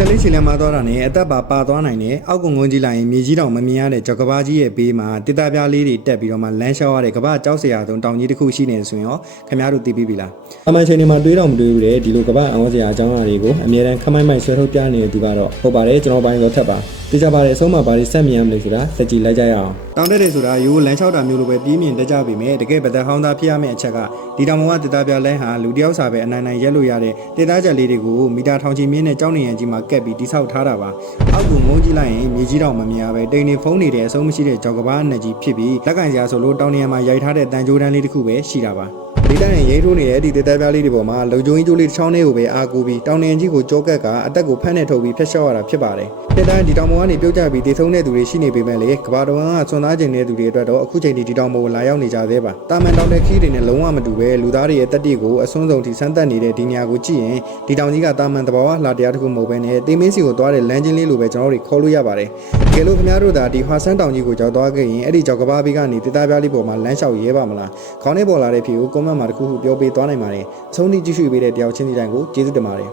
ချက်လေးချီလမ်းမသွားတာနဲ့အသက်ပါသွားနိုင်တယ်အောက်ကုန်းကုန်းကြီးလိုက်ရင်မြေကြီးတောင်မမြင်ရတဲ့ကြောက်ကဘာကြီးရဲ့ဘေးမှာတစ်သားပြားလေးတွေတက်ပြီးတော့မှလမ်းလျှောက်ရတဲ့ကဘာကြောက်စရာဆုံးတောင်ကြီးတစ်ခုရှိနေဆိုရင်ရောခင်ဗျားတို့သိပြီးပြီလားအမှန်ချိန်တွေမှာတွေးတော့မတွေးဘူးလေဒီလိုကဘာအောင်စရာအကြောင်းအရာတွေကိုအမြဲတမ်းခမိုင်းမိုင်းဆွဲထုတ်ပြနေတဲ့သူကတော့ဟုတ်ပါတယ်ကျွန်တော်ပိုင်းတော့ထပ်ပါသိကြပါတယ်အဆုံးမှာဘာတွေဆက်မြင်ရမလဲဆိုတာစက်ကြည့်လိုက်ကြရအောင်တောင်တက်တယ်ဆိုတာရိုးလမ်းလျှောက်တာမျိုးလိုပဲပြင်းပြင်းတက်ကြပြီမဲ့တကယ်ပသက်ဟောင်းသားဖြစ်ရမယ့်အချက်ကဒီတောင်ပေါ်ကတစ်သားပြားလဲဟာလူတယောက်စာပဲအနိုင်ရက်လို့ရတဲ့တစ်သားချက်လေးတွေကိုမီတာထောင်ချီမြင့်နဲ့ကြောက်နေရန်ကြီးမှာကက်ပြီးတိဆောက်ထားတာပါအောက်ကငုံကြည့်လိုက်ရင်မြေကြီးတောင်မမြင်ရပဲတိမ်နေဖုံးနေတဲ့အဆုံးမရှိတဲ့ကြောက်ကဘာအနက်ကြီးဖြစ်ပြီးလက်ကင်စရာဆိုလို့တောင်နေရာမှာရိုက်ထားတဲ့တန်ကြိုးတန်းလေးတစ်ခုပဲရှိတာပါဒီတိုင်းရင်ရိထိုးနေတဲ့ဒီတစ်သားပြားလေးတွေပေါ်မှာလုံကျုံကြီးကျိုးလေးတစ်ချောင်းလေးကိုပဲအားကိုးပြီးတောင်နေကြီးကိုကြောကက်ကအတက်ကိုဖမ်းနေထုတ်ပြီးဖျက်လျှောက်ရတာဖြစ်ပါတယ်ဒီတိုင်းဒီတောင်ပေါ်ကနေပြုတ်ကျပြီးဒေဆုံးတဲ့သူတွေရှိနေပေမဲ့လေကဘာတော်ကစွန့်သားခြင်းတဲ့သူတွေအတွက်တော့အခုချိန်ထိဒီတောင်ပေါ်လာရောက်နေကြသေးပါတာမန်တောင်တဲ့ခီးတွေနဲ့လုံးဝမတူပဲလူသားတွေရဲ့တက်တိကိုအစွန်းဆုံးထိစမ်းသပ်နေတဲ့ဒီနေရာကိုကြည့်ရင်ဒီတောင်ကြီးကတာမန်တဘာဝလှတရားတစ်ခုမဟုတ်ဘဲနဲ့တေးမင်းစီကိုသွားတဲ့လမ်းချင်းလေးလိုပဲကျွန်တော်တို့ခေါ်လို့ရပါတယ်ကဲလို့ခင်ဗျားတို့ဒါဒီဟွာဆန်းတောင်ကြီးကိုကြောက်သွားခဲ့ရင်အဲ့ဒီကြောက်ကဘာဘေးကနေတစ်သားပြားလေးပေါ်မှာလမ်းလျှောက်ရဲပါမလားခေါင်းထဲပေါ်လာတဲ့ဖြေကိုကွန်မန့်မှာတစ်ခုခုပြောပေးသွားနိုင်ပါတယ်အဆုံးထိကြည့်ရှုပေးတဲ့တယောက်ချင်းစီတိုင်းကိုကျေးဇူးတင်ပါတယ်